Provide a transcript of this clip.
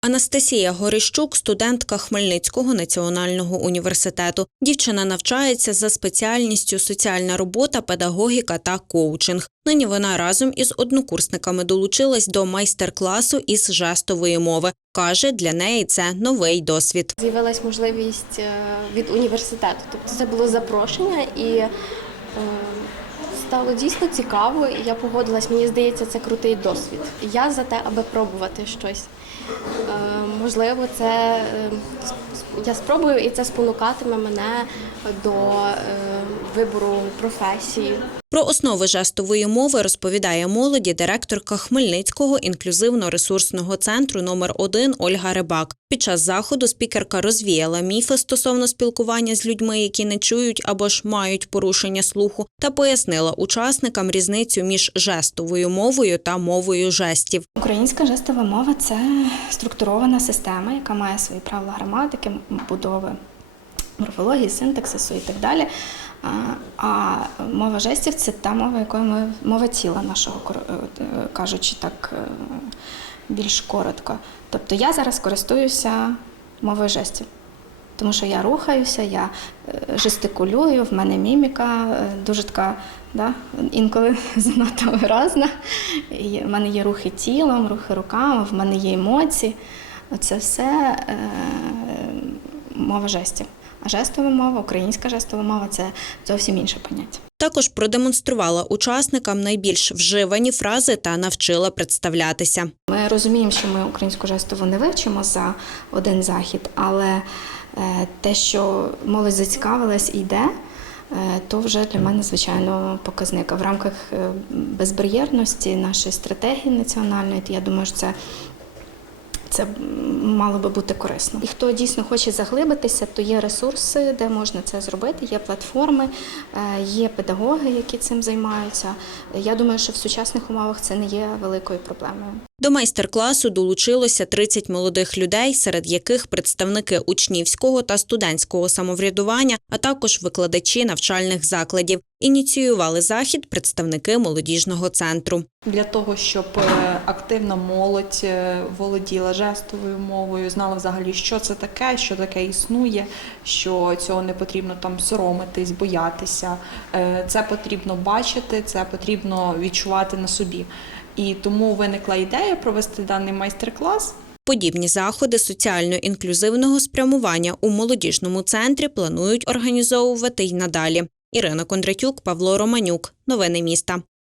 Анастасія Горищук, студентка Хмельницького національного університету. Дівчина навчається за спеціальністю соціальна робота, педагогіка та коучинг. Нині вона разом із однокурсниками долучилась до майстер-класу із жестової мови. Каже, для неї це новий досвід. З'явилась можливість е, від університету. Тобто це було запрошення і стало дійсно цікаво. І я погодилась. Мені здається, це крутий досвід. Я за те, аби пробувати щось. Е, Можливо, це е, я спробую, і це спонукатиме мене до е, вибору професії. Про основи жестової мови розповідає молоді директорка Хмельницького інклюзивно-ресурсного центру номер 1 Ольга Рибак. Під час заходу спікерка розвіяла міфи стосовно спілкування з людьми, які не чують або ж мають порушення слуху, та пояснила учасникам різницю між жестовою мовою та мовою жестів. Українська жестова мова це структурована система, яка має свої правила граматики, будови морфології, синтаксису і так далі. А, мова жестів це та мова, якою ми мова тіла нашого, е, е, кажучи так е, більш коротко. Тобто я зараз користуюся мовою жестів. Тому що я рухаюся, я жестикулюю, в мене міміка дуже така, да, інколи занадто виразна. І в мене є рухи тілом, рухи руками, в мене є емоції. Це все мова жестів. А жестова мова, українська жестова мова це зовсім інше поняття. Також продемонструвала учасникам найбільш вживані фрази та навчила представлятися. Ми розуміємо, що ми українську жестову не вивчимо за один захід, але е, те, що молодь зацікавилась і йде, е, то вже для мене звичайно показник. А в рамках е, безбар'єрності нашої стратегії національної, я думаю, що це. Це мало би бути корисно. І хто дійсно хоче заглибитися, то є ресурси, де можна це зробити. Є платформи, е, є педагоги, які цим займаються. Я думаю, що в сучасних умовах це не є великою проблемою. До майстер-класу долучилося 30 молодих людей, серед яких представники учнівського та студентського самоврядування, а також викладачі навчальних закладів. Ініціювали захід представники молодіжного центру. для того, щоб е, активна молодь е, володіла жестовою мовою, знала взагалі, що це таке, що таке існує, що цього не потрібно там соромитись, боятися. Е, Це потрібно бачити, це потрібно відчувати на собі. І тому виникла ідея провести даний майстер-клас. Подібні заходи соціально-інклюзивного спрямування у молодіжному центрі планують організовувати й надалі. Ірина Кондратюк, Павло Романюк. Новини міста.